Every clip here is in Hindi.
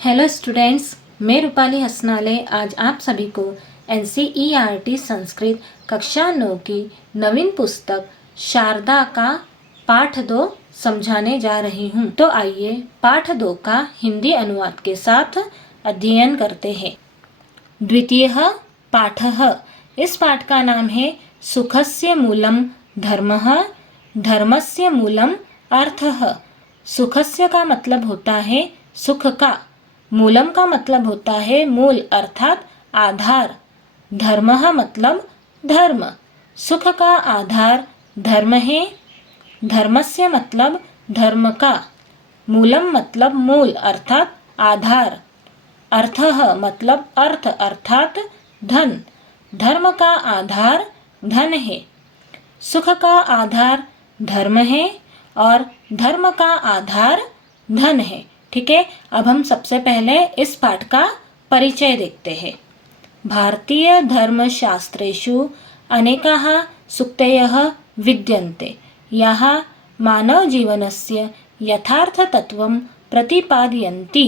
हेलो स्टूडेंट्स, मैं रूपाली हसनाले आज आप सभी को एनसीईआरटी संस्कृत कक्षा 9 की नवीन पुस्तक शारदा का पाठ 2 समझाने जा रही हूँ। तो आइए पाठ 2 का हिंदी अनुवाद के साथ अध्ययन करते हैं। द्वितीयः पाठः। इस पाठ का नाम है सुखस्य मूलम धर्मः, धर्मस्य मूलम अर्थः। सुखस्य का मतलब होता है सुख का, मूलम का मतलब होता है मूल अर्थात आधार, धर्मः मतलब धर्म। सुख का आधार धर्म है, धर्मस्य मतलब धर्म का, मूलम मतलब मूल अर्थात आधार, अर्थः मतलब अर्थ अर्थात धन, धर्म का आधार धन है। सुख का आधार धर्म है और धर्म का आधार धन है। ठीक है, अब हम सबसे पहले इस पाठ का परिचय देखते हैं। भारतीय धर्मशास्त्रेषु अनेकाः सूक्तयः विद्यन्ते, याः मानवजीवनस्य यथार्थतत्त्वं प्रतिपादयन्ति।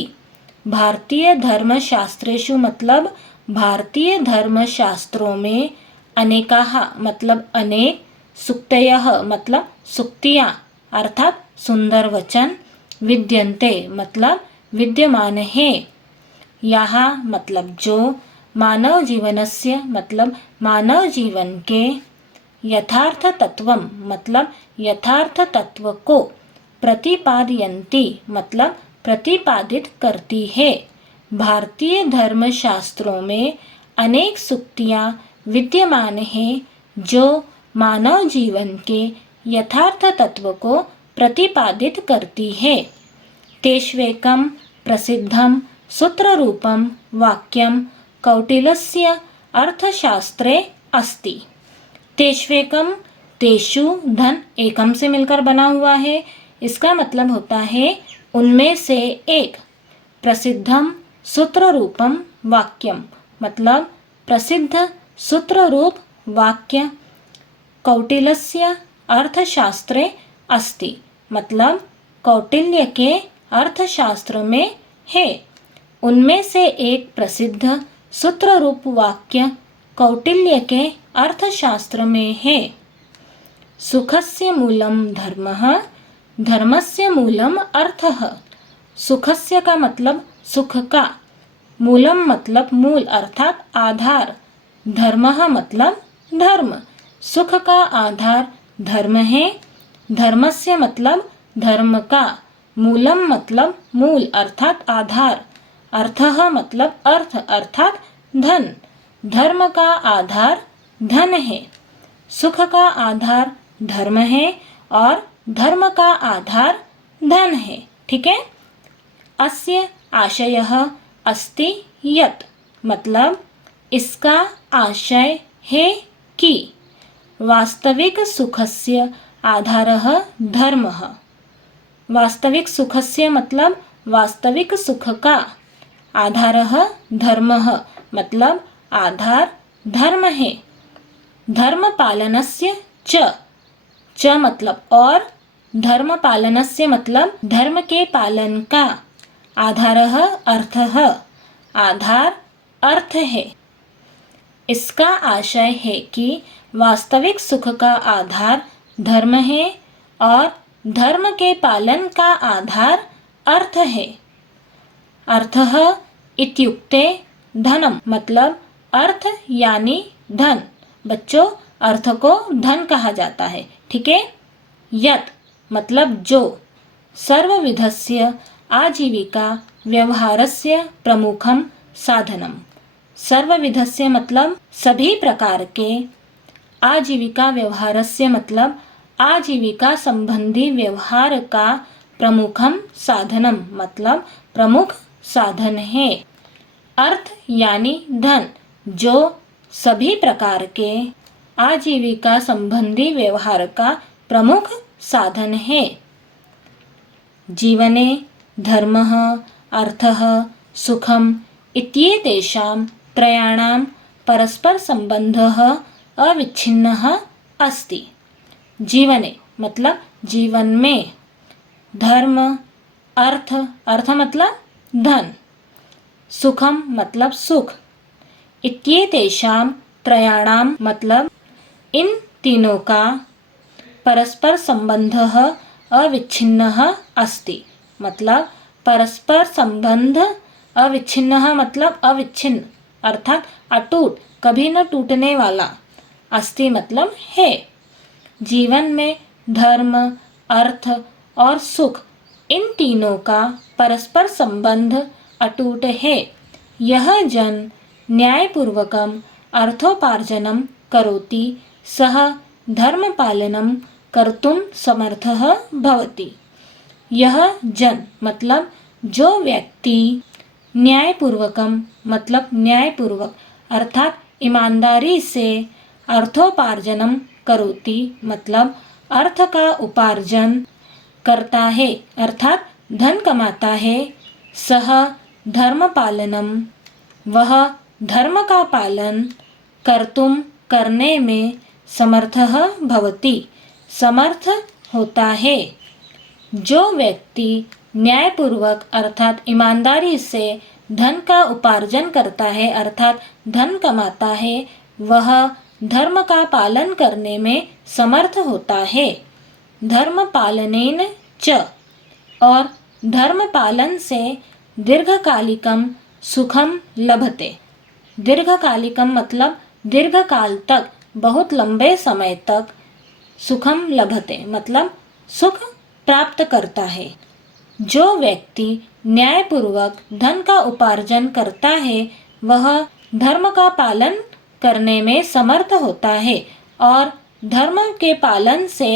भारतीय धर्मशास्त्रेषु मतलब भारतीय धर्मशास्त्रों में अनेकाः मतलब अनेक, सूक्तयः मतलब सूक्तियाँ अर्थात सुंदर वचन, विद्यन्ते मतलब विद्यमान है, यहाँ मतलब जो, मानव जीवनस्य मतलब मानव जीवन के, यथार्थ तत्वम मतलब यथार्थ तत्व को, प्रतिपादयन्ति मतलब प्रतिपादित करती है। भारतीय धर्मशास्त्रों में अनेक सूक्तियाँ विद्यमान हैं जो मानव जीवन के यथार्थ तत्व को प्रतिपादित करती है। तेष्वेकं प्रसिद्धं सूत्ररूपं वाक्यं कौटिल्यस्य अर्थशास्त्रे अस्ति। तेष्वेकं, तेषु धन एकम से मिलकर बना हुआ है, इसका मतलब होता है उनमें से एक। प्रसिद्धम सूत्ररूपम वाक्यम मतलब प्रसिद्ध सूत्ररूप वाक्य, कौटिल्यस्य अर्थशास्त्रे अस्ति मतलब कौटिल्य के अर्थशास्त्र में है। उनमें से एक प्रसिद्ध सूत्ररूप वाक्य कौटिल्य के अर्थशास्त्र में है। सुखस्य मूलम धर्मः, धर्मस्य मूलम अर्थः। सुखस्य का मतलब सुख का, मूलम मतलब मूल अर्थात आधार, धर्मः मतलब धर्म। सुख का आधार धर्म है, धर्मस्य मतलब धर्म का, मूलम मतलब मूल अर्थात आधार, अर्थः मतलब अर्थ अर्थात धन, धर्म का आधार धन है। सुख का आधार धर्म है और धर्म का आधार धन है। ठीक है। अस्य आशयः अस्ति यत् मतलब इसका आशय है कि वास्तविक सुखस्य आधारः धर्मः। वास्तविक सुखस्य मतलब वास्तविक सुख का, आधारः धर्मः मतलब आधार धर्म है। धर्म पालनस्य च मतलब और, धर्म पालनस्य मतलब धर्म के पालन का, आधारः अर्थः आधार अर्थ है। इसका आशय है कि वास्तविक सुख का आधार धर्म है और धर्म के पालन का आधार अर्थ है। अर्थः इत्युक्ते धनम मतलब अर्थ यानी धन। बच्चों, अर्थ को धन कहा जाता है। ठीक है। यत् मतलब जो, सर्वविधस्य आजीविका व्यवहारस्य प्रमुखम साधनम। सर्वविधस्य मतलब सभी प्रकार के, आजीविका व्यवहारस्य मतलब आजीविका संबंधी व्यवहार का, प्रमुखम साधनम मतलब प्रमुख साधन है। अर्थ यानी धन, जो सभी प्रकार के आजीविका संबंधी व्यवहार का प्रमुख साधन है। जीवने धर्मः अर्थः सुखम इत्येतेषां त्रयाणां परस्पर संबंधः अविच्छिन्नः अस्ति। जीवने मतलब जीवन में, धर्म अर्थ, अर्थ मतलब धन, सुखम मतलब सुख, इत्येतेषां त्रयाणां मतलब इन तीनों का परस्पर संबंधः अविच्छिन्नः अस्ति। मतलब परस्पर संबंध अविच्छिन्नः मतलब अविच्छिन्न अर्थात अटूट, कभी न टूटने वाला। अस्ति मतलब है। जीवन में धर्म, अर्थ और सुख इन तीनों का परस्पर संबंध अटूट है। यह जन न्यायपूर्वकम अर्थोपार्जनम करोति सः धर्मपालनम कर्तुम समर्थः भवति। यह जन मतलब जो व्यक्ति न्यायपूर्वकम मतलब न्यायपूर्वक अर्थात ईमानदारी से अर्थोपार्जनम करोति मतलब अर्थ का उपार्जन करता है अर्थात धन कमाता है। सह धर्मपालनम वह धर्म का पालन कर्तुम करने में समर्थः भवति समर्थ होता है। जो व्यक्ति न्यायपूर्वक अर्थात ईमानदारी से धन का उपार्जन करता है अर्थात धन कमाता है वह धर्म का पालन करने में समर्थ होता है। धर्म पालनेन च और धर्म पालन से दीर्घकालिकम सुखम लभते। दीर्घकालिकम मतलब दीर्घकाल तक बहुत लंबे समय तक सुखम लभते मतलब सुख प्राप्त करता है। जो व्यक्ति न्यायपूर्वक धन का उपार्जन करता है वह धर्म का पालन करने में समर्थ होता है और धर्म के पालन से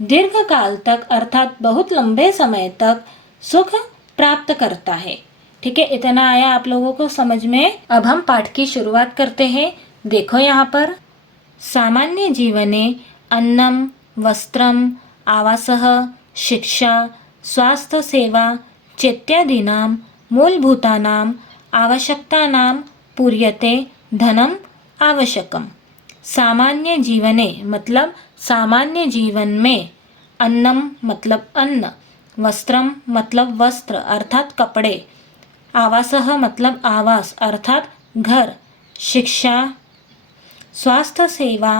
दीर्घकाल तक अर्थात बहुत लंबे समय तक सुख प्राप्त करता है। ठीक है, इतना आया आप लोगों को समझ में। अब हम पाठ की शुरुआत करते हैं। देखो यहाँ पर सामान्य जीवने अन्नम वस्त्रम आवासः शिक्षा स्वास्थ्य सेवा चेत्यादीनां मूलभूतानां आवश्यकतानां पूर्यते धनम आवश्यकम। सामान्य जीवने मतलब सामान्य जीवन में अन्नम मतलब अन्न, वस्त्रम मतलब वस्त्र अर्थात कपड़े, आवासः मतलब आवास अर्थात घर, शिक्षा स्वास्थ्य सेवा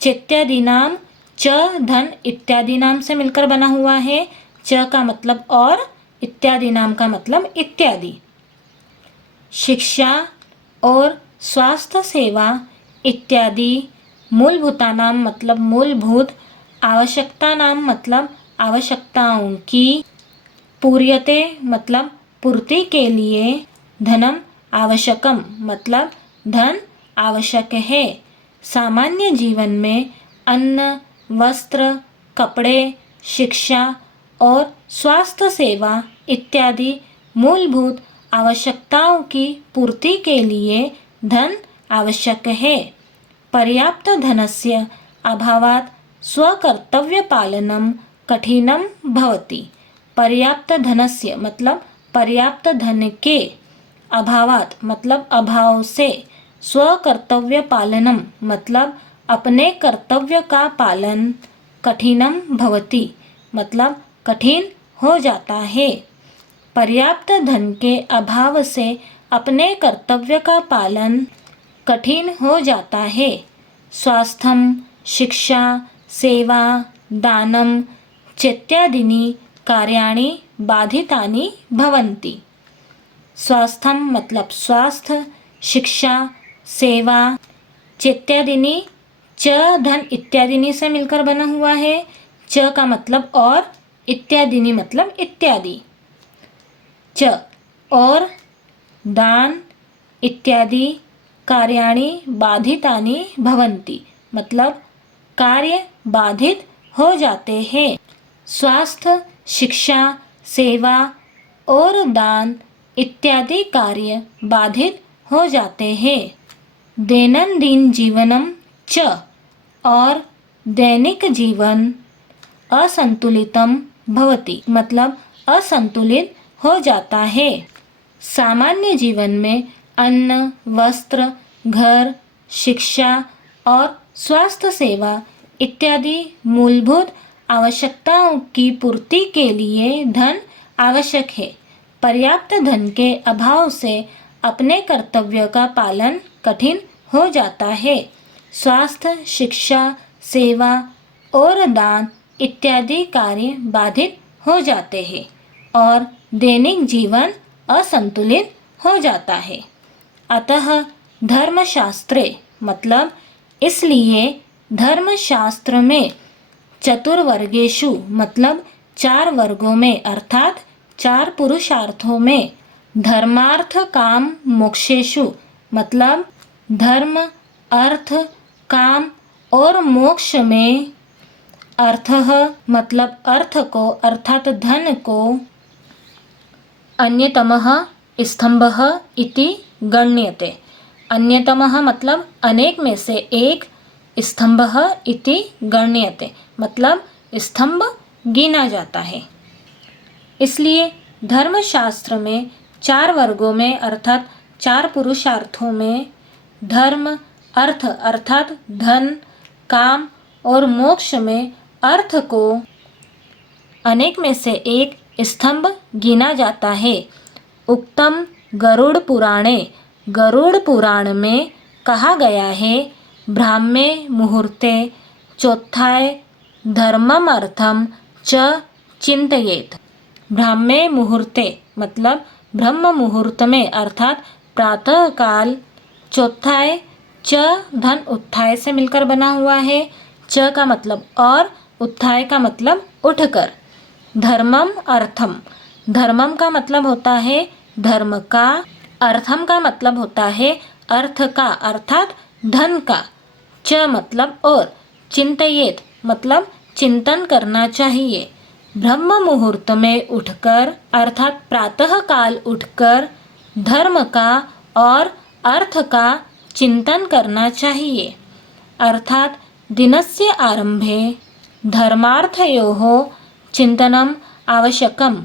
चेत्यादीनाम च धन इत्यादि नाम से मिलकर बना हुआ है। च का मतलब और, इत्यादि नाम का मतलब इत्यादि। शिक्षा और स्वास्थ्य सेवा इत्यादि मूलभूतानाम मतलब मूलभूत, आवश्यकता नाम मतलब आवश्यकताओं की, पूर्यते मतलब पूर्ति के लिए, धनम आवश्यकम मतलब धन आवश्यक है। सामान्य जीवन में अन्न वस्त्र कपड़े शिक्षा और स्वास्थ्य सेवा इत्यादि मूलभूत आवश्यकताओं की पूर्ति के लिए धन आवश्यक है। पर्याप्त धनस्य अभावात् स्वकर्तव्यपालनं कठिनं भवति। पर्याप्त धनस्य मतलब पर्याप्त धन के, अभावात् मतलब अभाव से, स्वकर्तव्य पालनम मतलब अपने कर्तव्य का पालन, कठिनम भवति मतलब कठिन हो जाता है। पर्याप्त धन के अभाव से अपने कर्तव्य का पालन कठिन हो जाता है। स्वास्थ्यम शिक्षा सेवा दानम चेत्यादीनि कार्याणि बाधितानि भवन्ति। स्वास्थ्यम मतलब स्वास्थ्य, शिक्षा सेवा चेत्यादीनि च धन इत्यादि से मिलकर बना हुआ है। च का मतलब और, इत्यादीनि मतलब इत्यादि। च और दान इत्यादि कार्याणि बाधितानि भवन्ति मतलब कार्य बाधित हो जाते हैं। स्वास्थ्य शिक्षा सेवा और दान इत्यादि कार्य बाधित हो जाते हैं। दैनंदिन जीवनम च और दैनिक जीवन असंतुलितम भवति मतलब असंतुलित हो जाता है। सामान्य जीवन में अन्न वस्त्र घर शिक्षा और स्वास्थ्य सेवा इत्यादि मूलभूत आवश्यकताओं की पूर्ति के लिए धन आवश्यक है। पर्याप्त धन के अभाव से अपने कर्तव्य का पालन कठिन हो जाता है। स्वास्थ्य, शिक्षा, सेवा और दान इत्यादि कार्य बाधित हो जाते हैं और दैनिक जीवन असंतुलित हो जाता है। अतः धर्मशास्त्रे मतलब इसलिए धर्मशास्त्र में चतुर्वर्गेषु मतलब 4 वर्गों में अर्थात 4 पुरुषार्थों में धर्मार्थ काम मोक्षेषु मतलब धर्म, अर्थ, काम और मोक्ष में अर्थः मतलब अर्थ को अर्थात धन को अन्यतमः स्तंभः इति गण्यते। अन्यतमः मतलब अनेक में से एक, स्तंभः इति गण्यते मतलब स्तंभ गिना जाता है। इसलिए धर्मशास्त्र में 4 वर्गों में अर्थात 4 पुरुषार्थों में धर्म, अर्थ अर्थात धन, काम और मोक्ष में अर्थ को अनेक में से एक स्तंभ गिना जाता है। उक्तम गरुड़ पुराणे, गरुड़ पुराण में कहा गया है, ब्राह्मे मुहूर्ते चौथाय धर्मम अर्थम च चिंतयेत। ब्राह्मे मुहूर्ते मतलब ब्रह्म मुहूर्त में अर्थात प्रातः काल, चौथाय च धन उत्थाय से मिलकर बना हुआ है, च का मतलब और, उत्थाय का मतलब उठकर। धर्मम अर्थम, धर्मम का मतलब होता है धर्म का, अर्थम का मतलब होता है अर्थ का अर्थात धन का, च मतलब और, चिंतयेत मतलब चिंतन करना चाहिए। ब्रह्म मुहूर्त में उठकर अर्थात प्रातः काल उठकर धर्म का और अर्थ का चिंतन करना चाहिए। अर्थात दिनस्य आरंभे धर्मार्थयोः चिंतनम आवश्यकम।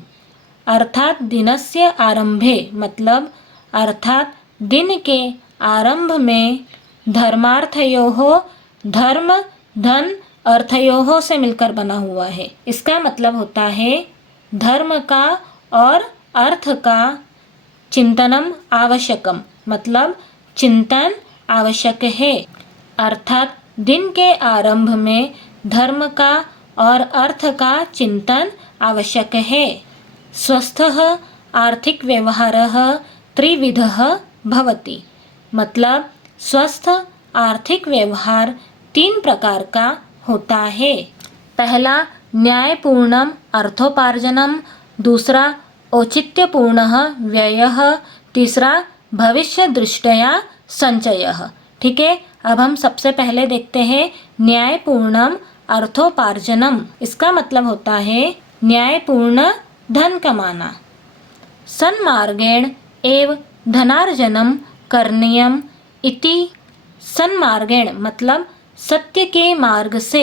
अर्थात दिनस्य आरंभे मतलब अर्थात दिन के आरंभ में धर्मार्थयोः धर्म, धन, अर्थयोः से मिलकर बना हुआ है। इसका मतलब होता है धर्म का और अर्थ का चिंतनम आवश्यकम मतलब चिंतन आवश्यक है। अर्थात दिन के आरंभ में धर्म का और अर्थ का चिंतन आवश्यक है। स्वस्थः आर्थिक व्यवहारः त्रिविधः भवति मतलब स्वस्थ आर्थिक व्यवहार 3 प्रकार का होता है। पहला न्यायपूर्णम अर्थोपार्जनम, दूसरा औचित्यपूर्णः व्ययः, तीसरा भविष्य दृष्टया संचयः। ठीक है, अब हम सबसे पहले देखते हैं न्यायपूर्णम अर्थोपार्जनम। इसका मतलब होता है न्यायपूर्ण धन कमाना। सन्मार्गेण एव धनार्जनम करणीयम इति। सन्मार्गेण मतलब सत्य के मार्ग से,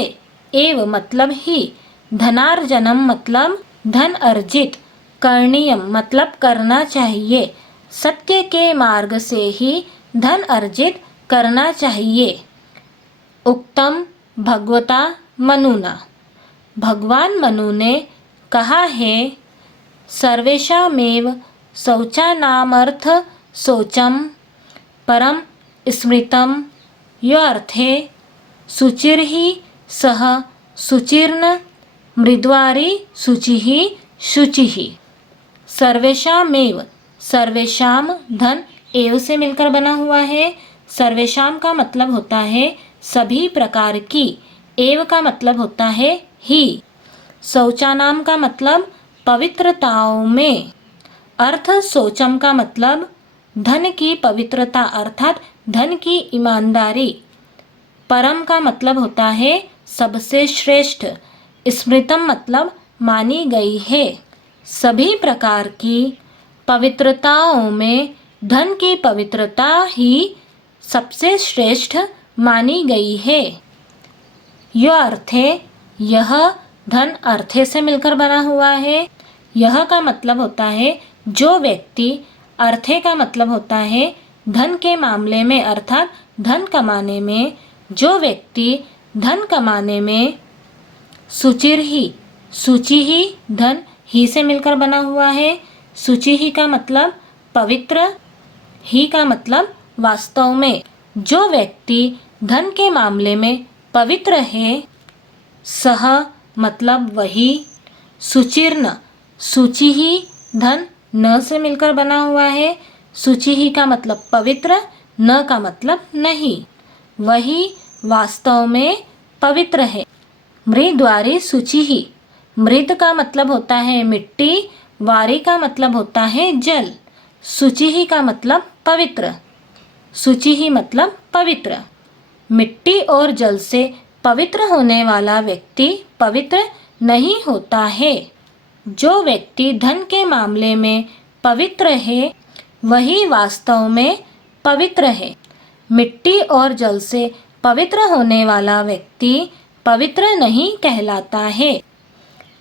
एव मतलब ही, धनार्जनम मतलब धन अर्जित, करणीयम मतलब करना चाहिए, सत्य के मार्ग से ही धन अर्जित करना चाहिए। उक्तम भगवता मनुना, भगवान मनु ने कहा है, सर्वेषामेव शौचानामर्थ शौचम परम स्मृतम यो अर्थे शुचिर्हि सह शुचिर्न मृद्वारी शुचिः शुचिः। सर्वेषामेव, सर्वेषाम धन एव से मिलकर बना हुआ है। सर्वेषाम का मतलब होता है सभी प्रकार की, एव का मतलब होता है ही। शौचानाम का मतलब पवित्रताओं में, अर्थ शौचम का मतलब धन की पवित्रता अर्थात धन की ईमानदारी। परम का मतलब होता है सबसे श्रेष्ठ, स्मृतम मतलब मानी गई है। सभी प्रकार की पवित्रताओं में धन की पवित्रता ही सबसे श्रेष्ठ मानी गई है। यह अर्थे, यह धन अर्थे से मिलकर बना हुआ है। यह का मतलब होता है जो व्यक्ति, अर्थे का मतलब होता है धन के मामले में अर्थात धन कमाने में, जो व्यक्ति धन कमाने में शुचिर ही, शुचि ही धन ही से मिलकर बना हुआ है, शुचि ही का मतलब पवित्र, ही का मतलब वास्तव में। जो व्यक्ति धन के मामले में पवित्र है, सह मतलब वही, सुचिर्न, सूचि ही धन न से मिलकर बना हुआ है। सूचि ही का मतलब पवित्र, न का मतलब नहीं, वही वास्तव में पवित्र है। मृद्वारी सूचि ही, मृद का मतलब होता है मिट्टी, वारी का मतलब होता है जल, सूचि ही का मतलब पवित्र, सूचि ही मतलब पवित्र। मिट्टी और जल से पवित्र होने वाला व्यक्ति पवित्र नहीं होता है। जो व्यक्ति धन के मामले में पवित्र है, वही वास्तव में पवित्र है। मिट्टी और जल से पवित्र होने वाला व्यक्ति पवित्र नहीं कहलाता है।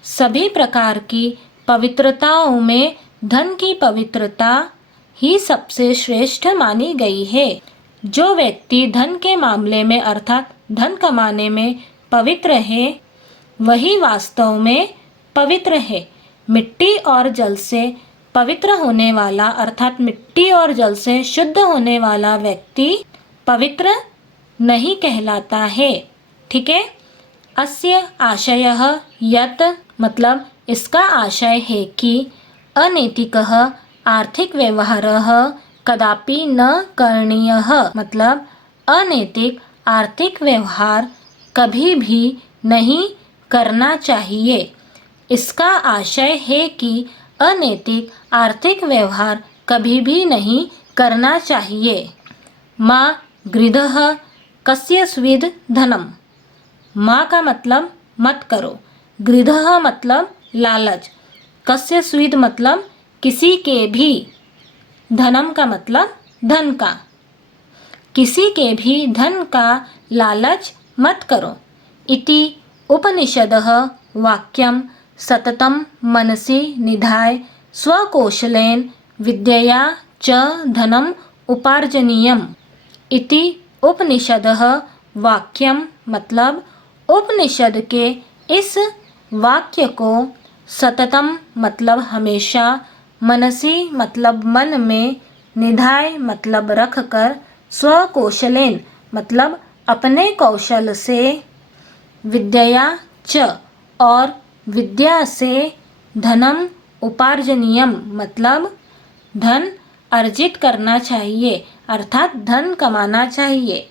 सभी प्रकार की पवित्रताओं में धन की पवित्रता ही सबसे श्रेष्ठ मानी गई है। जो व्यक्ति धन के मामले में अर्थात धन कमाने में पवित्र है, वही वास्तव में पवित्र है। मिट्टी और जल से पवित्र होने वाला अर्थात मिट्टी और जल से शुद्ध होने वाला व्यक्ति पवित्र नहीं कहलाता है। ठीक है। अस्य आशयः यत् मतलब इसका आशय है कि अनैतिकः आर्थिक व्यवहारः कदापि न करणीयः मतलब अनैतिक आर्थिक व्यवहार कभी भी नहीं करना चाहिए। इसका आशय है कि अनैतिक आर्थिक व्यवहार कभी भी नहीं करना चाहिए। मा गृधः कस्य स्विद् धनम, माँ का मतलब मत करो, गृधः मतलब लालच, कस्य स्विद् मतलब किसी के भी, धनम का मतलब धन का, किसी के भी धन का लालच मत करो। इति उपनिषदः वाक्यं सततं मनसि निधाय स्वकौशलेन विद्यया च धनम उपार्जनीयम्। इति उपनिषदः वाक्यम मतलब उपनिषद के इस वाक्य को सततम मतलब हमेशा, मनसी मतलब मन में, निधाय मतलब रख कर, स्वकौशलेन मतलब अपने कौशल से, विद्या च और विद्या से, धनम उपार्जनीयम मतलब धन अर्जित करना चाहिए अर्थात धन कमाना चाहिए।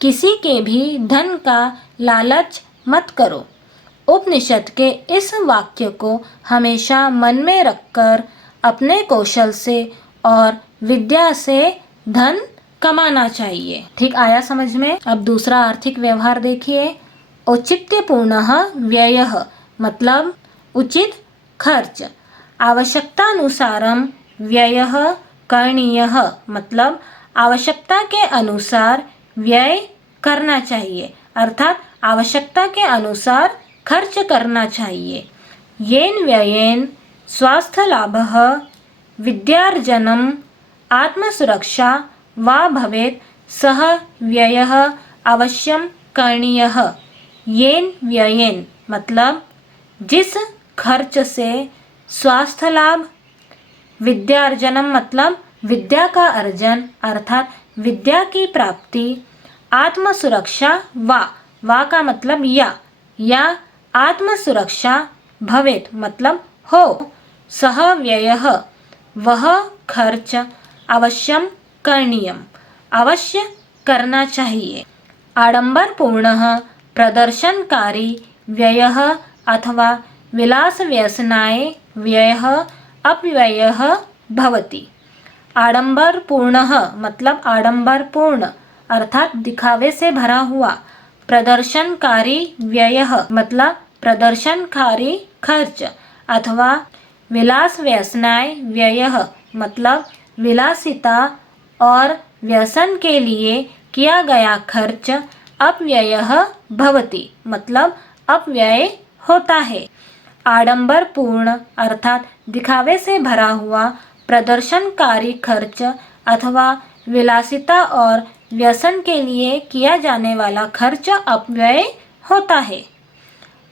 किसी के भी धन का लालच मत करो। उपनिषद के इस वाक्य को हमेशा मन में रखकर अपने कौशल से और विद्या से धन कमाना चाहिए। ठीक आया समझ में। अब दूसरा आर्थिक व्यवहार देखिए। औचित्यपूर्णः व्ययः मतलब उचित खर्च, आवश्यकतानुसारम व्ययः करणीयः मतलब आवश्यकता के अनुसार व्यय करना चाहिए अर्थात आवश्यकता के अनुसार खर्च करना चाहिए। येन व्ययेन स्वास्थ्य लाभः विद्यार्जनम आत्मसुरक्षा वा भवेत् सह व्ययः अवश्यम करणीयः। येन व्ययेन मतलब जिस खर्च से स्वास्थ्य लाभ, विद्यार्जनम मतलब विद्या का अर्जन अर्थात विद्या की प्राप्ति, आत्मसुरक्षा वा का मतलब या आत्मसुरक्षा, भवेत मतलब हो, सह व्ययः वह खर्च, अवश्यम करणीयम अवश्य करना चाहिए। आडंबरपूर्णः प्रदर्शनकारी व्ययः अथवा विलास व्यसनाय व्ययः अपव्ययः भवति। आडंबरपूर्णः मतलब आडंबरपूर्ण अर्थात दिखावे से भरा हुआ, प्रदर्शनकारी व्ययः मतलब प्रदर्शनकारी खर्च अथवा विलास व्यसनाय व्ययः मतलब विलासिता और व्यसन के लिए किया गया खर्च, अपव्ययः भवति मतलब अपव्यय होता है। आडंबरपूर्ण अर्थात दिखावे से भरा हुआ, प्रदर्शनकारी खर्च अथवा विलासिता और व्यसन के लिए किया जाने वाला खर्च अपव्यय होता है।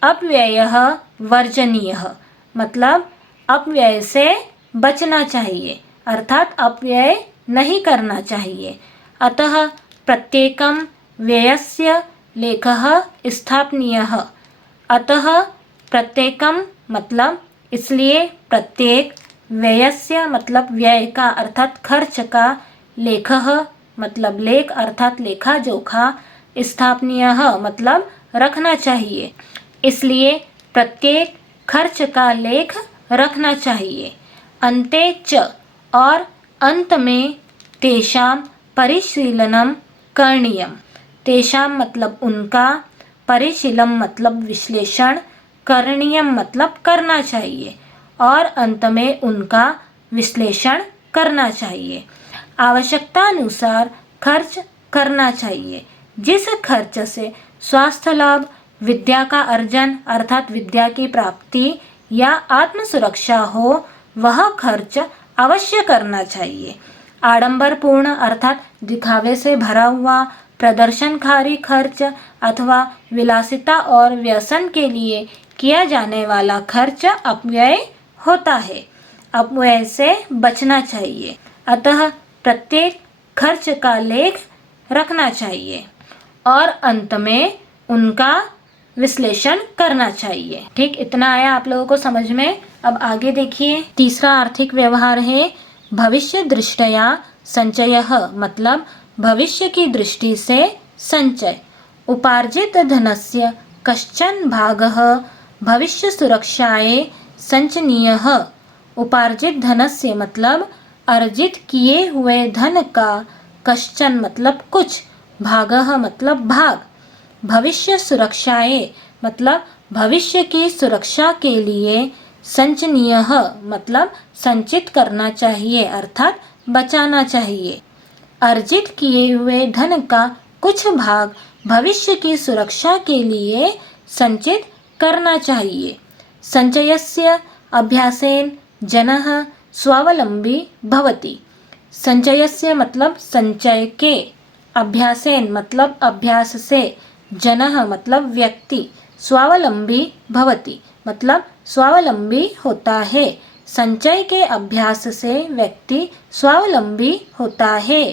अपव्ययः वर्जनीयः मतलब अपव्यय से बचना चाहिए, अर्थात अपव्यय नहीं करना चाहिए। अतः प्रत्येकं व्ययस्य लेखः स्थापनीयः। अतः प्रत्येकम मतलब इसलिए, प्रत्येक, व्ययस्य मतलब व्यय का अर्थात खर्च का, लेखः मतलब लेख अर्थात लेखा जोखा, स्थापनीयः मतलब रखना चाहिए। इसलिए प्रत्येक खर्च का लेख रखना चाहिए। अन्ते च और अंत में तेषां परिशीलनम करणीयम। तेषां मतलब उनका, परिशीलम मतलब विश्लेषण, करणीयम मतलब करना चाहिए और अंत में उनका विश्लेषण करना चाहिए। आवश्यकता अनुसार खर्च करना चाहिए। जिस खर्च से स्वास्थ्य लाभ, विद्या का अर्जन अर्थात विद्या की प्राप्ति या आत्म सुरक्षा हो, वह खर्च अवश्य करना चाहिए। आडंबरपूर्ण अर्थात दिखावे से भरा हुआ, प्रदर्शनकारी खर्च अथवा विलासिता और व्यसन के लिए किया जाने वाला खर्च अपव्यय होता है। अपव्यय से बचना चाहिए। अतः प्रत्येक खर्च का लेख रखना चाहिए और अंत में उनका विश्लेषण करना चाहिए। ठीक, इतना आया आप लोगों को समझ में। अब आगे देखिए, तीसरा आर्थिक व्यवहार है भविष्य दृष्टया संचयः, मतलब भविष्य की दृष्टि से संचय। उपार्जित धनस्य कश्चन भागः भविष्य सुरक्षायै संचनीयः। उपार्जित धनस्य मतलब अर्जित किए हुए धन का, कश्चन मतलब कुछ, भागः मतलब भाग, भविष्य सुरक्षायै मतलब भविष्य की सुरक्षा के लिए, संचनीयः मतलब संचित करना चाहिए अर्थात बचाना चाहिए। अर्जित किए हुए धन का कुछ भाग भविष्य की सुरक्षा के लिए संचित करना चाहिए। संचयस्य अभ्यासेन जनः स्वावलंबी भवति। संचयस्य मतलब संचय के, अभ्यासेन मतलब अभ्यास से, जनः मतलब व्यक्ति, स्वावलंबी भवति मतलब स्वावलंबी होता है। संचय के अभ्यास से व्यक्ति स्वावलंबी होता है।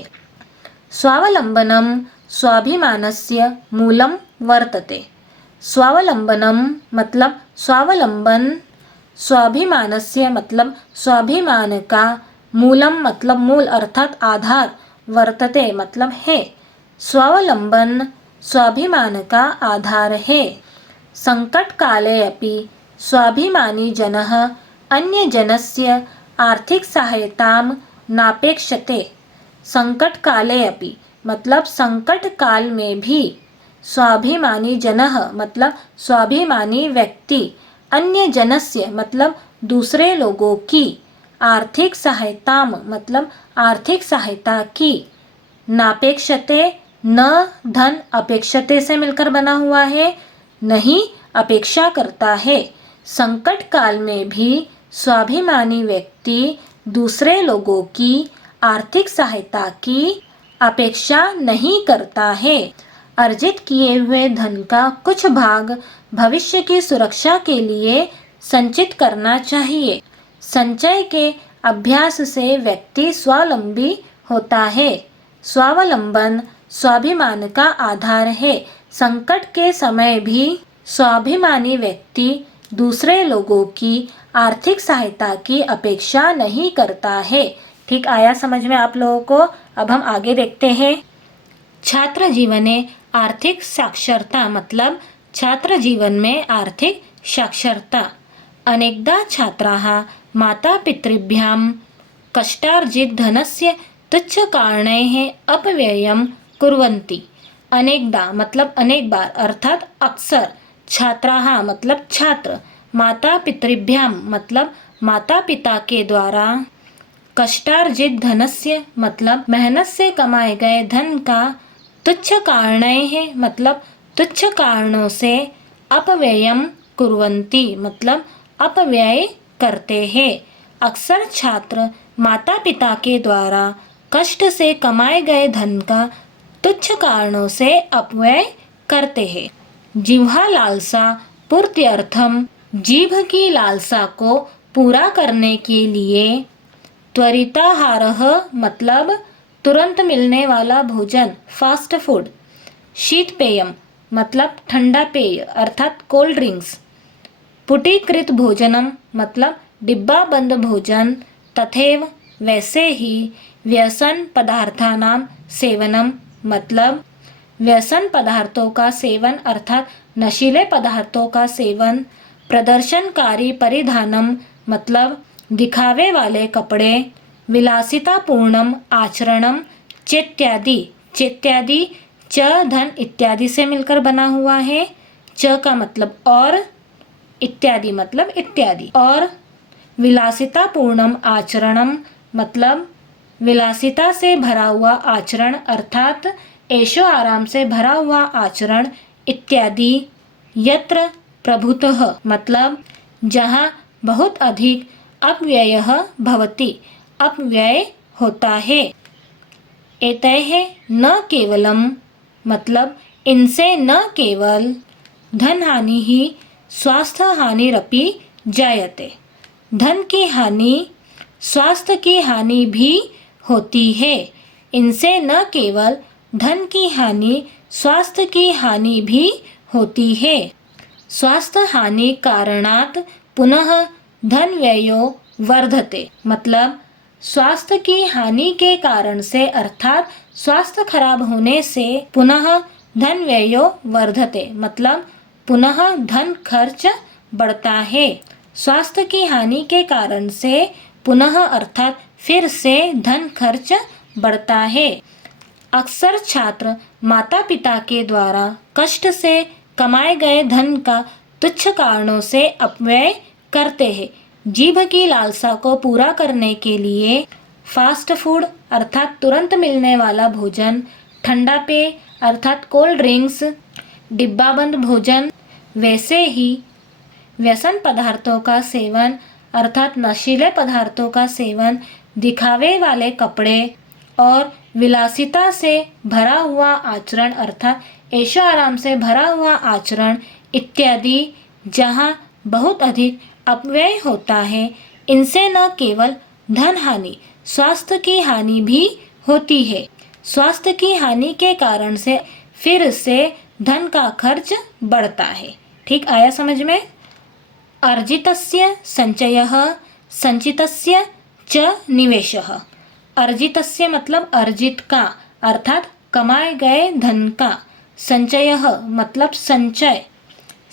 स्वावलंबनम स्वाभिमानस्य मूलम वर्तते। स्वावलंबनम मतलब स्वावलंबन, स्वाभिमानस्य मतलब स्वाभिमान का, मूलम मतलब मूल अर्थात आधार, वर्तते मतलब है। स्वावलंबन स्वाभिमान का आधार है। संकट काले अपि स्वाभिमानी जनः अन्य जनस्य आर्थिक सहायतां नापेक्षते। संकट काले अपि मतलब संकट काल में भी, स्वाभिमानी जनः मतलब स्वाभिमानी व्यक्ति, अन्य जनस्य मतलब दूसरे लोगों की, आर्थिक सहायतां मतलब आर्थिक सहायता की, नापेक्षते न धन अपेक्षते से मिलकर बना हुआ है, नहीं अपेक्षा करता है। संकट काल में भी स्वाभिमानी व्यक्ति दूसरे लोगों की आर्थिक सहायता की अपेक्षा नहीं करता है। अर्जित किए हुए धन का कुछ भाग भविष्य की सुरक्षा के लिए संचित करना चाहिए। संचय के अभ्यास से व्यक्ति स्वावलंबी होता है। स्वावलंबन स्वाभिमान का आधार है। संकट के समय भी स्वाभिमानी व्यक्ति दूसरे लोगों की आर्थिक सहायता की अपेक्षा नहीं करता है। ठीक आया समझ में आप लोगों को। अब हम आगे देखते हैं। छात्र जीवने आर्थिक साक्षरता मतलब छात्र जीवन में आर्थिक साक्षरता। अनेकदा छात्राः मातापितृभ्यां कष्टार्जित धनस्य तुच्छकारणैः अपव्ययं कुर्वन्ति। अनेकदा मतलब अनेक बार अर्थात अक्सर, छात्राः मतलब छात्र, माता पितृभ्याम मतलब माता पिता के द्वारा, कष्टार्जित धनस्य मतलब मेहनत से कमाए गए धन का, तुच्छ कारणैः मतलब तुच्छ कारणों से, अपव्ययम कुर्वन्ति मतलब अपव्यय करते हैं। अक्सर छात्र माता पिता के द्वारा कष्ट से कमाए गए धन का तुच्छ कारणों से अपव्यय करते हैं। जिह्वा लालसा पूर्त्यर्थम जीभ की लालसा को पूरा करने के लिए। त्वरिताहारः मतलब तुरंत मिलने वाला भोजन, फास्ट फूड। शीतपेयम मतलब ठंडा पेय अर्थात कोल्ड ड्रिंक्स। पुटीकृत भोजनम मतलब डिब्बा बंद भोजन। तथैव वैसे ही व्यसन पदार्थानां सेवनम मतलब व्यसन पदार्थों का सेवन अर्थात नशीले पदार्थों का सेवन। प्रदर्शनकारी परिधानम मतलब दिखावे वाले कपड़े। विलासितापूर्णम आचरणम चेत्यादि। चेत्यादि च धन इत्यादि से मिलकर बना हुआ है। च का मतलब और, इत्यादि मतलब इत्यादि। और विलासितापूर्णम आचरणम मतलब विलासिता से भरा हुआ आचरण अर्थात ऐशो आराम से भरा हुआ आचरण इत्यादि। यत्र प्रभुतः मतलब जहाँ बहुत अधिक अपव्ययः भवति, अपव्यय होता है। एतैः न केवलम मतलब इनसे न केवल धन हानि ही स्वास्थ्य हानिरपि जायते, धन की हानि स्वास्थ्य की हानि भी होती है। इनसे न केवल धन की हानि स्वास्थ्य की हानि भी होती है। स्वास्थ्य हानि कारणात् पुनः धन व्ययो वर्धते मतलब स्वास्थ्य की हानि के कारण से अर्थात स्वास्थ्य खराब होने से पुनः धन व्ययो वर्धते मतलब पुनः धन खर्च बढ़ता है। स्वास्थ्य की हानि के कारण से पुनः अर्थात फिर से धन खर्च बढ़ता है। अक्सर छात्र माता पिता के द्वारा कष्ट से कमाए गए धन का तुच्छ कारणों से अपव्यय करते हैं। जीभ की लालसा को पूरा करने के लिए फास्ट फूड अर्थात तुरंत मिलने वाला भोजन, ठंडा पेय अर्थात कोल्ड ड्रिंक्स, डिब्बाबंद भोजन, वैसे ही व्यसन पदार्थों का सेवन अर्थात नशीले पदार्थों का सेवन, दिखावे वाले कपड़े और विलासिता से भरा हुआ आचरण अर्थात ऐशो आराम से भरा हुआ आचरण इत्यादि जहाँ बहुत अधिक अपव्यय होता है। इनसे न केवल धन हानि स्वास्थ्य की हानि भी होती है। स्वास्थ्य की हानि के कारण से फिर से धन का खर्च बढ़ता है। ठीक आया समझ में? अर्जितस्य संचयः संचितस्य च निवेशः। अर्जितस्य मतलब अर्जित का अर्थात कमाए गए धन का। संचयः मतलब संचय।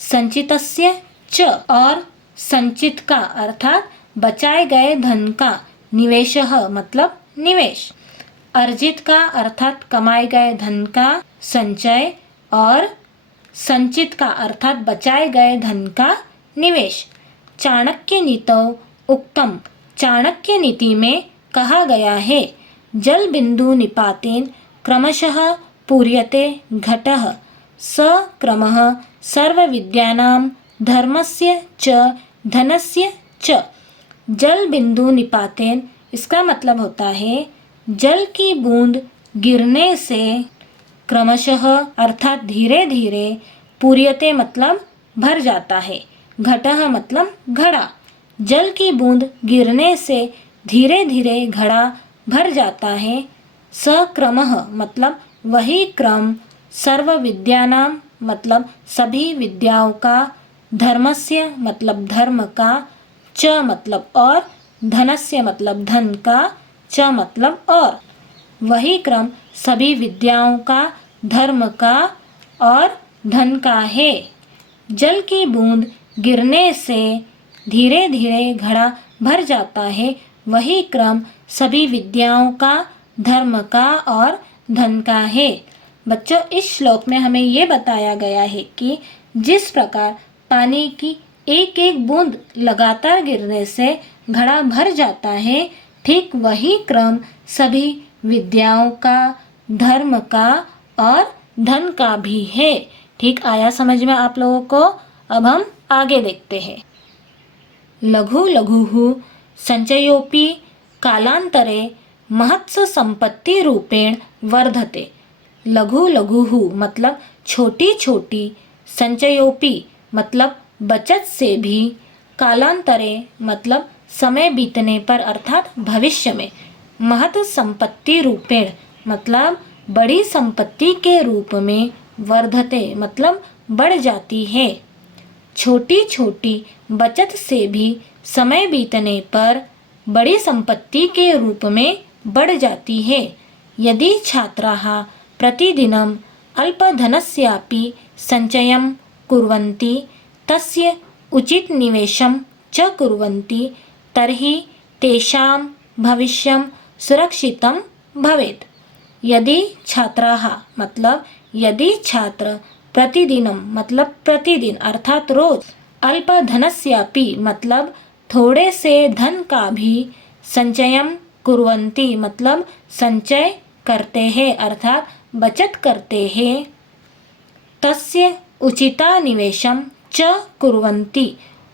संचितस्य च और संचित का अर्थात बचाए गए धन का। निवेशः मतलब निवेश। अर्जित का अर्थात कमाए गए धन का संचय और संचित का अर्थात बचाए गए धन का निवेश। चाणक्य नीतौ उक्तम चाणक्य नीति में कहा गया है जल बिंदु निपातेन क्रमशः पूर्यते घटः स क्रमः सर्व विद्यानां धर्मस्य च धनस्य च। जल बिंदु निपातेन इसका मतलब होता है जल की बूंद गिरने से क्रमशः अर्थात धीरे धीरे पूर्यते मतलब भर जाता है। घटः मतलब घड़ा। जल की बूंद गिरने से धीरे धीरे घड़ा भर जाता है। सक्रमः मतलब वही क्रम। सर्व विद्यानाम मतलब सभी विद्याओं का। धर्मस्य मतलब धर्म का। च मतलब और। धनस्य मतलब धन का। च मतलब और। वही क्रम सभी विद्याओं का, धर्म का और धन का है। जल की बूंद गिरने से धीरे धीरे घड़ा भर जाता है। वही क्रम सभी विद्याओं का, धर्म का और धन का है। बच्चों, इस श्लोक में हमें ये बताया गया है कि जिस प्रकार पानी की एक एक बूंद लगातार गिरने से घड़ा भर जाता है, ठीक वही क्रम सभी विद्याओं का, धर्म का और धन का भी है। ठीक आया समझ में आप लोगों को? अब हम आगे देखते हैं। लघु लघु संचयोपि कालांतरे महत्स संपत्ति रूपेण वर्धते। लघु लघु मतलब छोटी छोटी, संचयोपि मतलब बचत से भी, कालांतरे मतलब समय बीतने पर अर्थात भविष्य में, महत संपत्ति रूपेण मतलब बड़ी संपत्ति के रूप में, वर्धते मतलब बढ़ जाती है। छोटी छोटी बचत से भी समय बीतने पर बड़ी संपत्ति के रूप में बढ़ जाती है। यदि छात्राः प्रतिदिनम् अल्पधनस्यापि सञ्चयं कुर्वन्ति, तस्य उचितनिवेशं च कुर्वन्ति, तर्हि तेषां भविष्यं सुरक्षितं भवेत्। यदि छात्राः मतलब यदि छात्र प्रतिदिनम मतलब प्रतिदिन अर्थात रोज, अल्पधनस्यापि मतलब थोड़े से धन का भी, संचयम कुर्वन्ति मतलब संचय करते हैं अर्थात बचत करते हैं, तस्य उचिता निवेशम च कुर्वन्ति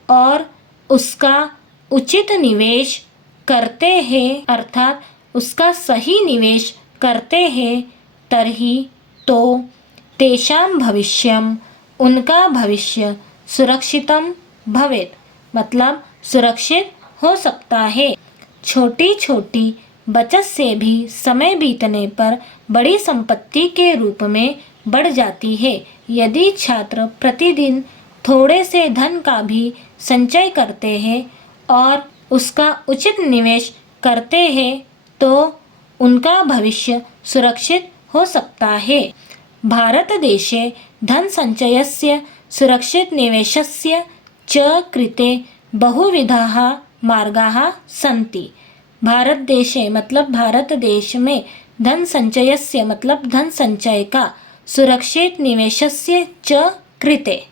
और उसका उचित निवेश करते हैं अर्थात उसका सही निवेश करते हैं, तर्हि तो तेषां भविष्यम उनका भविष्य सुरक्षितम भवेत् मतलब सुरक्षित हो सकता है। छोटी छोटी बचत से भी समय बीतने पर बड़ी संपत्ति के रूप में बढ़ जाती है। यदि छात्र प्रतिदिन थोड़े से धन का भी संचय करते हैं और उसका उचित निवेश करते हैं तो उनका भविष्य सुरक्षित हो सकता है। भारतदेशे धनसञ्चयस्य सुरक्षितनिवेशस्य च कृते बहुविधाः मार्गाः सन्ति। भारत देशे मतलब भारत देश में धन संचयस्य मतलब धन संचय का, सुरक्षित निवेशस्य च कृते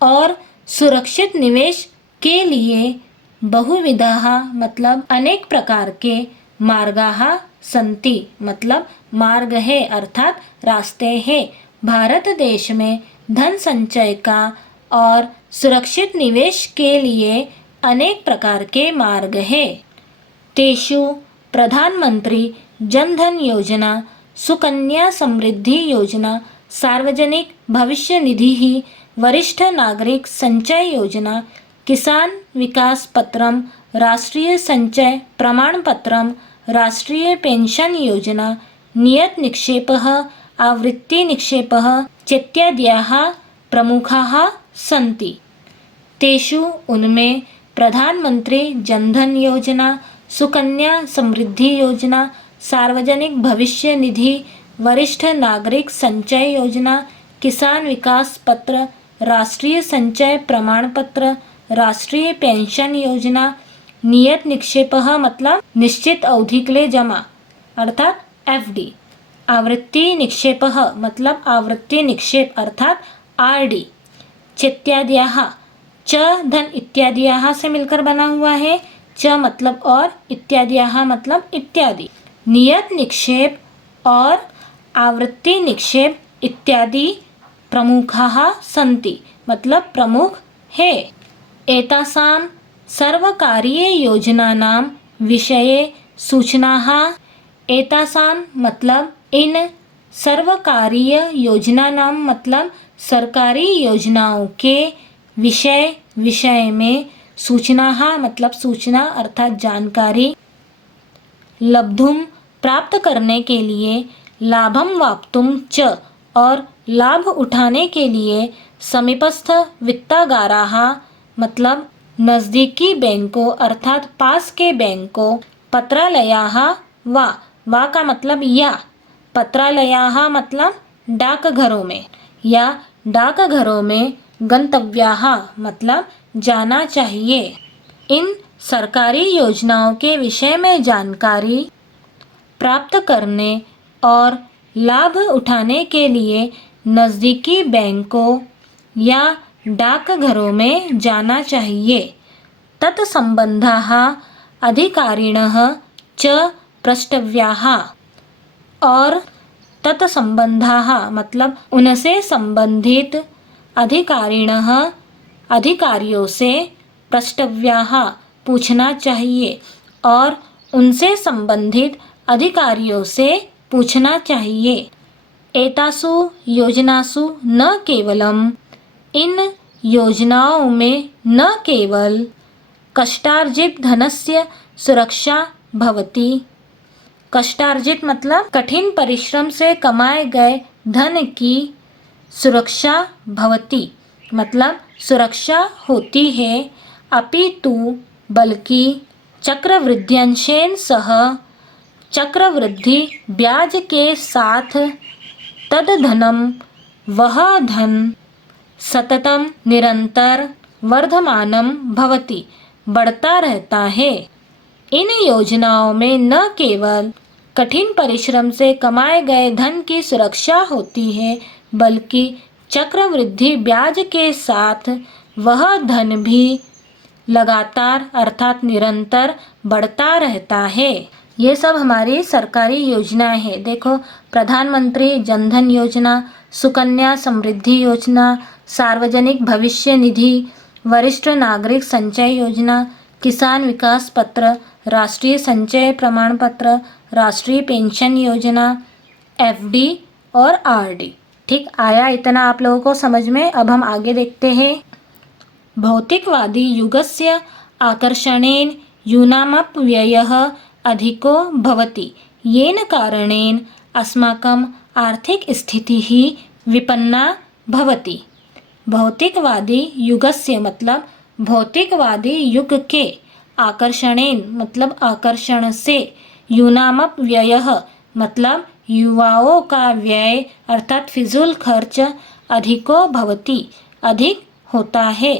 और सुरक्षित निवेश के लिए, बहुविधाः मतलब अनेक प्रकार के, मार्गाः संति मतलब मार्ग है अर्थात रास्ते हैं। भारत देश में धन संचय का और सुरक्षित निवेश के लिए अनेक प्रकार के मार्ग हैं। तेषु प्रधानमंत्री जन धन योजना, सुकन्या समृद्धि योजना, सार्वजनिक भविष्य निधि, वरिष्ठ नागरिक संचय योजना, किसान विकास पत्रम, राष्ट्रीय संचय प्रमाण पत्रम, राष्ट्रीय पेंशन योजना, नियत निक्षेपः, आवृत्ति निक्षेपः चेत्याद्याः प्रमुखाः सन्ति। तेषु उनमें प्रधानमंत्री जन धन योजना, सुकन्या समृद्धि योजना, सार्वजनिक भविष्य निधि, वरिष्ठ नागरिक संचय योजना, किसान विकास पत्र, राष्ट्रीय संचय प्रमाण पत्र, राष्ट्रीय पेंशन योजना, नियत निक्षेपः मतलब निश्चित अवधि के लिए जमा अर्थात एफडी, आवृत्ति निक्षेपः मतलब आवृत्ति निक्षेप अर्थात आरडी, चेत्याद्याः च धन इत्याद्याः से मिलकर बना हुआ है, च मतलब और, इत्याद्याः मतलब इत्यादि, नियत निक्षेप और आवृत्ति निक्षेप इत्यादि प्रमुखाः सन्ति मतलब प्रमुख है। एतासां सर्वकारीय योजनानां विषये सूचनाः, एतासां मतलब इन, सर्वकारीय योजनानां मतलब सरकारी योजनाओं के, विषय में, सूचनाः मतलब सूचना अर्थात जानकारी, लब्धुम प्राप्त करने के लिए, लाभम वाप्तुम च और लाभ उठाने के लिए, समीपस्थ वित्तागाराः मतलब नज़दीकी बैंकों अर्थात पास के बैंकों, पत्रालयाः वा का मतलब या, पत्रालयाः मतलब डाकघरों में या डाकघरों में, गंतव्याः मतलब जाना चाहिए। इन सरकारी योजनाओं के विषय में जानकारी प्राप्त करने और लाभ उठाने के लिए नज़दीकी बैंकों या डाकघरों में जाना चाहिए। तत्संबंधाः अधिकारिणः च प्रष्टव्याः और तत्संबंधाः मतलब उनसे संबंधित, अधिकारिणः अधिकारियों से, प्रष्टव्याः पूछना चाहिए और उनसे संबंधित अधिकारियों से पूछना चाहिए। एतासु योजनासु न केवलम इन योजनाओं में न केवल कष्टार्जित धनस्य सुरक्षा भवति। कष्टार्जित मतलब कठिन परिश्रम से कमाए गए धन की सुरक्षा भवति मतलब सुरक्षा होती है। अपितु बल्कि चक्रवृद्ध्यंशेन सह चक्रवृद्धि ब्याज के साथ तद धनम वह धन सततम निरंतर वर्धमानम भवति बढ़ता रहता है। इन योजनाओं में न केवल कठिन परिश्रम से कमाए गए धन की सुरक्षा होती है बल्कि चक्रवृद्धि ब्याज के साथ वह धन भी लगातार अर्थात निरंतर बढ़ता रहता है। ये सब हमारी सरकारी योजनाएं हैं। देखो, प्रधानमंत्री जनधन योजना, सुकन्या समृद्धि योजना, सार्वजनिक भविष्य निधि, वरिष्ठ नागरिक संचय योजना, किसान विकास पत्र, राष्ट्रीय संचय प्रमाण पत्र, राष्ट्रीय पेंशन योजना, एफडी और आरडी। ठीक, आया इतना आप लोगों को समझ में। अब हम आगे देखते हैं। भौतिकवादी युगस्य आकर्षणेन यूनामप्ययः अधिको भवति येन कारणेन अस्माकं आर्थिक स्थितिः विपन्ना भवति। भौतिकवादी युगस्य मतलब भौतिकवादी युग के आकर्षणेन मतलब आकर्षण से, यूनामप्ययः मतलब युवाओं का व्यय अर्थात फिजूल खर्च अधिको भवति अधिक होता है।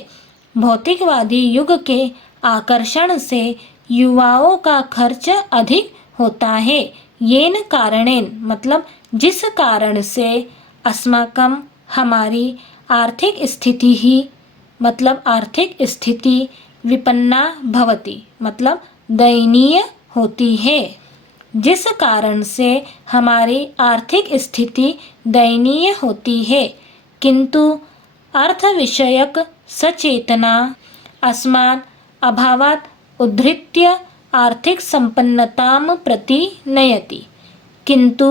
भौतिकवादी युग के आकर्षण से युवाओं का खर्च अधिक होता है। येन कारणेन मतलब जिस कारण से, अस्माकम हमारी आर्थिक स्थिति ही मतलब आर्थिक स्थिति विपन्ना भवति मतलब दयनीय होती है। जिस कारण से हमारी आर्थिक स्थिति दयनीय होती है, किंतु अर्थ विषयक सचेतना अस्मात् अभावात् उद्धृत्य आर्थिक संपन्नतां प्रति नयति। किंतु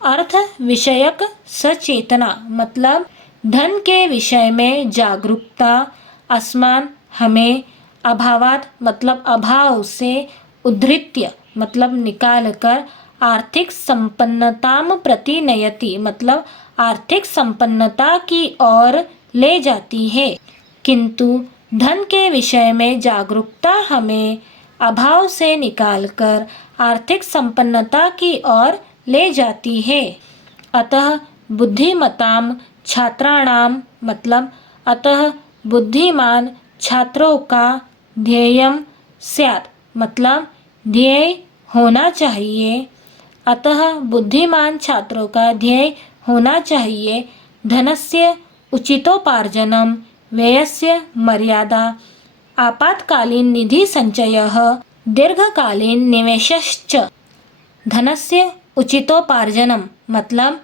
अर्थ विषयक सचेतना मतलब धन के विषय में जागरूकता अस्मान् हमें अभावात् मतलब अभाव से, उद्धृत्य मतलब निकाल कर, आर्थिक संपन्नतां प्रति नयति मतलब आर्थिक संपन्नता की ओर ले जाती है। किंतु धन के विषय में जागरूकता हमें अभाव से निकालकर आर्थिक संपन्नता की ओर ले जाती है। अतः बुद्धिमतां छात्राणां मतलब अतः बुद्धिमान छात्रों का ध्येयं स्यात् मतलब ध्येय होना चाहिए। अतः बुद्धिमान छात्रों का ध्येय होना चाहिए धनस्य उचितोपार्जनम व्ययस्य मर्यादा आपातकालीन निधि संचयः दीर्घकालीन निवेशश्च। धनस्य उचितोपार्जनम मतलब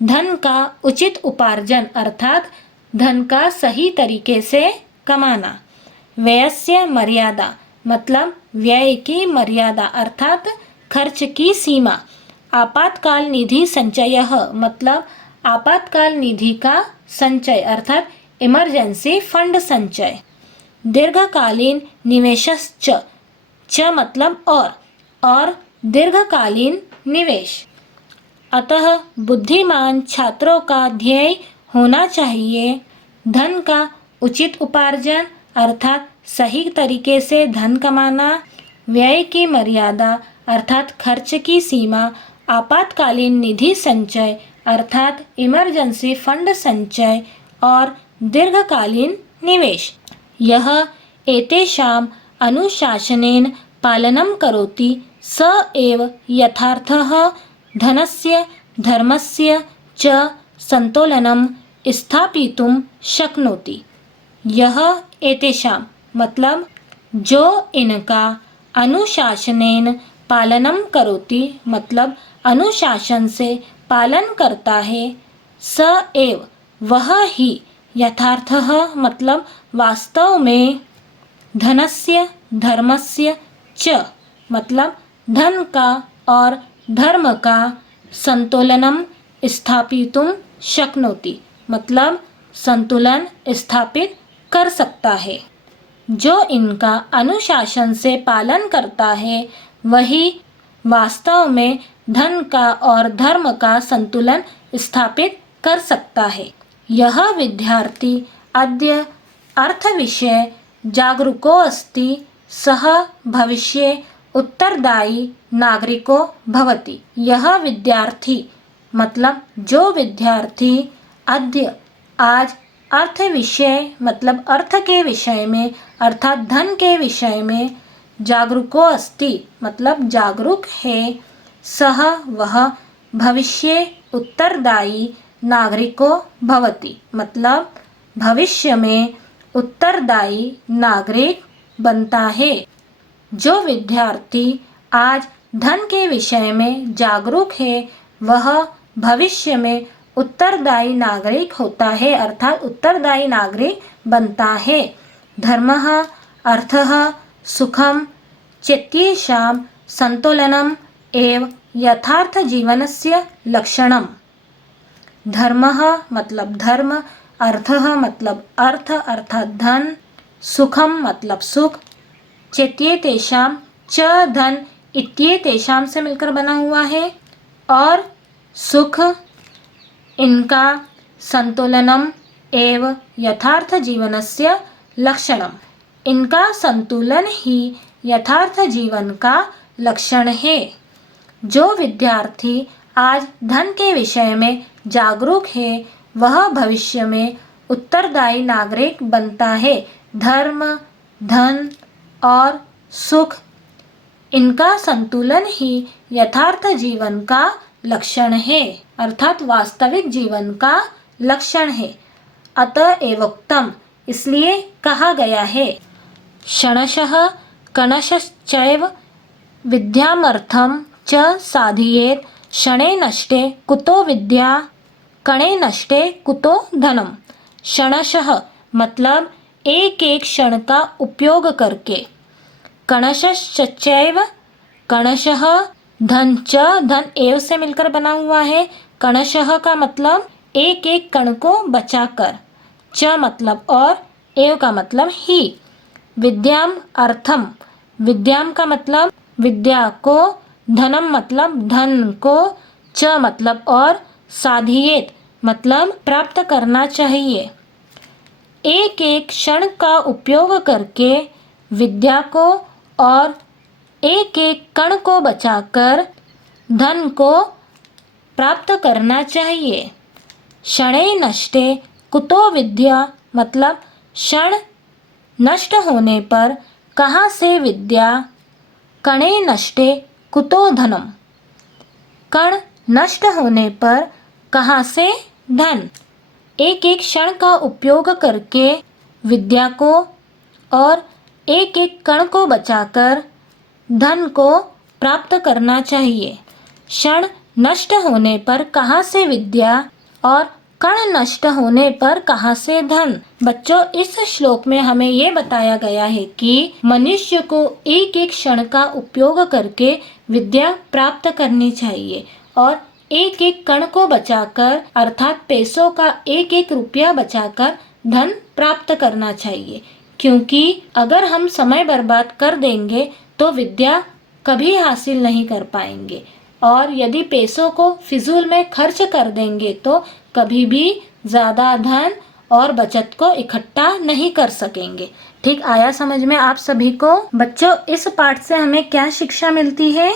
धन का उचित उपार्जन अर्थात धन का सही तरीके से कमाना। व्ययस्य मर्यादा मतलब व्यय की मर्यादा अर्थात खर्च की सीमा। आपातकाल निधि संचयः मतलब आपातकाल निधि का संचय अर्थात इमरजेंसी फंड संचय। दीर्घकालीन निवेशश्च च मतलब और दीर्घकालीन निवेश। अतः बुद्धिमान छात्रों का ध्येय होना चाहिए धन का उचित उपार्जन अर्थात सही तरीके से धन कमाना, व्यय की मर्यादा अर्थात खर्च की सीमा, आपातकालीन निधि संचय अर्थात इमरजेंसी फंड संचय और दीर्घकालीन निवेश। यह एतेषाम् अनुशासनेन पालनं करोति स एव यथार्थः धनस्य धर्मस्य च संतुलनं स्थापितुं शक्नोति। यह एतेषां मतलब जो इनका अनुशासनेन पालनं करोति मतलब अनुशासन से पालन करता है, स एव वह ही यथार्थः मतलब वास्तव में, धनस्य धर्मस्य च मतलब धन का और धर्म का संतुलनम स्थापितुं शक्नोति मतलब संतुलन स्थापित कर सकता है। जो इनका अनुशासन से पालन करता है वही वास्तव में धन का और धर्म का संतुलन स्थापित कर सकता है। यह विद्यार्थी अद्य अर्थविषये जागरूको अस्ति सः भविष्ये उत्तरदायी नागरिको भवति। यह विद्यार्थी मतलब जो विद्यार्थी अद्य आज अर्थ विषय मतलब अर्थ के विषय में अर्थात धन के विषय में जागरूको अस्ति मतलब जागरूक है, सह वह भविष्य उत्तरदायी नागरिको भवति मतलब भविष्य में उत्तरदायी नागरिक बनता है। जो विद्यार्थी आज धन के विषय में जागरूक है वह भविष्य में उत्तरदायी नागरिक होता है अर्थात उत्तरदायी नागरिक बनता है। धर्मः अर्थः सुखम चेत्येषां संतुलनम एव यथार्थ जीवनस्य लक्षणम। धर्मः मतलब धर्म, अर्थः मतलब अर्थ अर्थात धन, सुखम मतलब सुख, चेत्येतेषां च धन इत्येतेषां से मिलकर बना हुआ है और सुख इनका संतुलनम एव यथार्थ जीवनस्य लक्षणम। इनका संतुलन ही यथार्थ जीवन का लक्षण है। जो विद्यार्थी आज धन के विषय में जागरूक है वह भविष्य में उत्तरदायी नागरिक बनता है। धर्म, धन और सुख इनका संतुलन ही यथार्थ जीवन का लक्षण है अर्थात वास्तविक जीवन का लक्षण है। अतः एवोक्तम इसलिए कहा गया है क्षणशः कणशश्चैव विद्यामर्थं च साधयेत् क्षणे नष्टे कुतो विद्या कणे नष्टे कुतो धनम। क्षणशः मतलब एक एक क्षण का उपयोग करके, कणशश्चैव कणशः धन च धन एव से मिलकर बना हुआ है। कणशः का मतलब एक एक कण को बचाकर, च मतलब और, एव का मतलब ही। विद्याम अर्थम, विद्याम का मतलब विद्या को, धनम मतलब धन को, च मतलब और, साधियेत मतलब प्राप्त करना चाहिए। एक एक क्षण का उपयोग करके विद्या को और एक एक कण को बचाकर धन को प्राप्त करना चाहिए। क्षणे नष्टे कुतो विद्या मतलब क्षण नष्ट होने पर कहाँ से विद्या, कणे नष्टे कुतो धनम कण नष्ट होने पर कहाँ से धन। एक एक क्षण का उपयोग करके विद्या को और एक एक कण को बचाकर धन को प्राप्त करना चाहिए। क्षण नष्ट होने पर कहाँ से विद्या और कण नष्ट होने पर कहाँ से धन। बच्चों इस श्लोक में हमें ये बताया गया है कि मनुष्य को एक एक क्षण का उपयोग करके विद्या प्राप्त करनी चाहिए और एक एक कण को बचाकर अर्थात पैसों का एक एक रुपया बचाकर धन प्राप्त करना चाहिए। क्योंकि अगर हम समय बर्बाद कर देंगे तो विद्या कभी हासिल नहीं कर पाएंगे और यदि पैसों को फिजूल में खर्च कर देंगे तो कभी भी ज़्यादा धन और बचत को इकट्ठा नहीं कर सकेंगे। ठीक आया समझ में आप सभी को? बच्चों इस पाठ से हमें क्या शिक्षा मिलती है?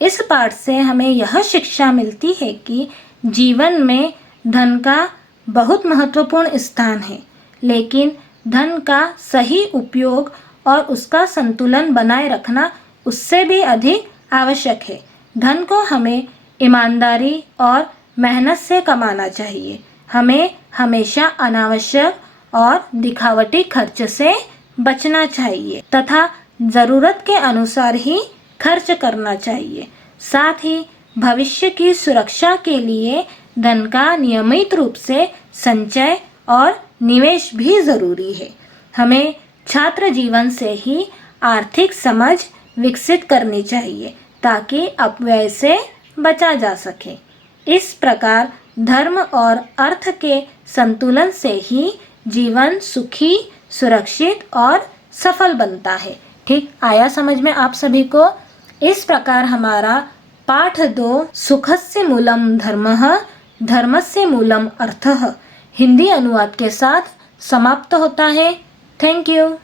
इस पाठ से हमें यह शिक्षा मिलती है कि जीवन में धन का बहुत महत्वपूर्ण स्थान है, लेकिन धन का सही उपयोग और उसका संतुलन बनाए रखना उससे भी अधिक आवश्यक है। धन को हमें ईमानदारी और मेहनत से कमाना चाहिए। हमें हमेशा अनावश्यक और दिखावटी खर्च से बचना चाहिए तथा ज़रूरत के अनुसार ही खर्च करना चाहिए। साथ ही भविष्य की सुरक्षा के लिए धन का नियमित रूप से संचय और निवेश भी ज़रूरी है। हमें छात्र जीवन से ही आर्थिक समझ विकसित करनी चाहिए ताकि अपव्यय से बचा जा सके। इस प्रकार धर्म और अर्थ के संतुलन से ही जीवन सुखी, सुरक्षित और सफल बनता है। ठीक, आया समझ में आप सभी को? इस प्रकार हमारा पाठ 2 सुखस्य मूलम धर्मः धर्मस्य मूलम अर्थः हिंदी अनुवाद के साथ समाप्त होता है। Thank you.